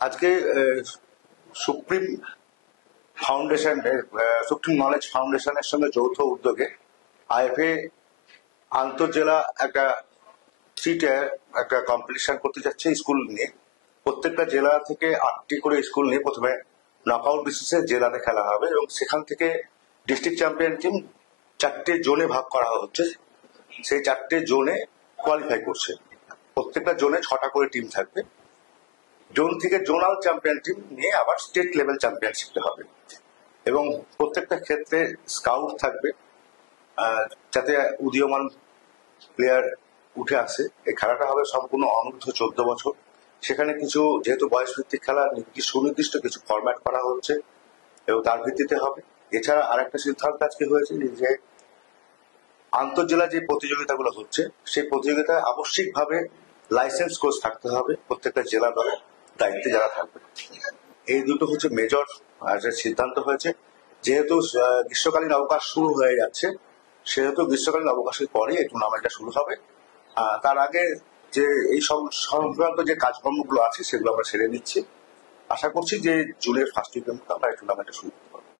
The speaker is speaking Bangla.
আজকে সুপ্রিম ফাউন্ডেশন সুপ্রিম নলেজ ফাউন্ডেশনের সঙ্গে যৌথ উদ্যোগে আইএফএ আন্তঃজেলা একটা সিটার একটা কম্পিটিশন করতে যাচ্ছে স্কুল নিয়ে। প্রত্যেকটা জেলা থেকে 8টি করে স্কুল নিয়ে প্রথমে নকআউট বেসিসে জেলাতে খেলা হবে এবং সেখান থেকে ডিস্ট্রিক্ট চ্যাম্পিয়ন টিম 4টে জোনে ভাগ করা হচ্ছে। সেই 4টে জোনে কোয়ালিফাই করছে। প্রত্যেকটা জোনে 6টা করে টিম থাকবে। জোন থেকে জোনাল চ্যাম্পিয়ন টিম নিয়ে আবার স্টেট লেভেল চ্যাম্পিয়নশিপে হবে এবং প্রত্যেকটা ক্ষেত্রে স্কাউট থাকবে যাতে উদীয়মান প্লেয়ার উঠে আসে। এই খেলাটা হবে সম্পূর্ণ অনূর্ধ্ব 14 বছর। সেখানে কিছু যেহেতু বয়স ভিত্তিক খেলা সুনির্দিষ্ট কিছু ফরম্যাট করা হচ্ছে এবং তার ভিত্তিতে হবে। এছাড়া আরেকটা সিদ্ধান্ত আজকে হয়েছে যে আন্তঃজেলা যে প্রতিযোগিতাগুলো হচ্ছে সেই প্রতিযোগিতায় আবশ্যিকভাবে লাইসেন্স কোচ থাকতে হবে প্রত্যেকটা জেলা দলের দায়িত্বে যারা থাকবে। এই দুটো হচ্ছে মেজর সিদ্ধান্ত হয়েছে। যেহেতু গ্রীষ্মকালীন অবকাশ শুরু হয়ে যাচ্ছে সেহেতু গ্রীষ্মকালীন অবকাশের পরে এই টুর্নামেন্টটা শুরু হবে। তার আগে যে এই সংক্রান্ত যে কাজকর্মগুলো আছে সেগুলো আমরা সেরে নিচ্ছি। আশা করছি যে জুনের ফার্স্ট উইকের মধ্যে আমরা এই টুর্নামেন্টটা শুরু করতে